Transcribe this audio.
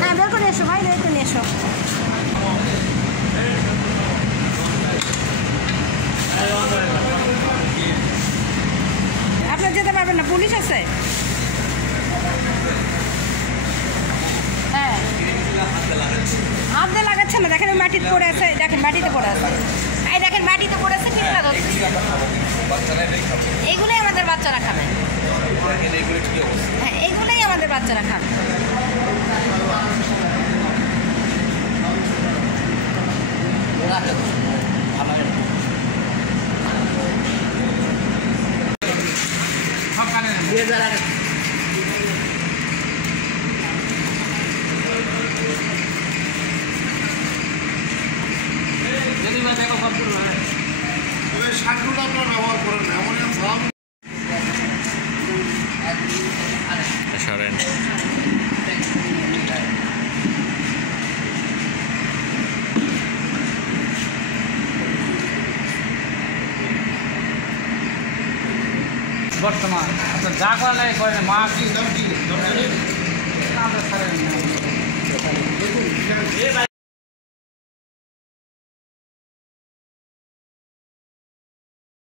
হ্যাঁ বের করে এসো ভাই, বের করে এসো। আপনার যেতে পারবেন না, পুলিশ আছে। হ্যাঁ হাত দিয়ে লাগাচ্ছে না, দেখেন মাটিতে পড়ে আছে, দেখেন মাটিতে পড়ে আছে, এই দেখেন মাটিতে পড়ে আছে। এইগুলোই আমাদের বাচ্চারা খাবে। হ্যাঁ এইগুলোই আমাদের বাচ্চারা খাবে। শাকগুলো আপনার ব্যবহার করেন না, অ্যামোনিয়াম সালফেট সরেন। বর্তমান আপনার যা করা লাগে করেন, মা কি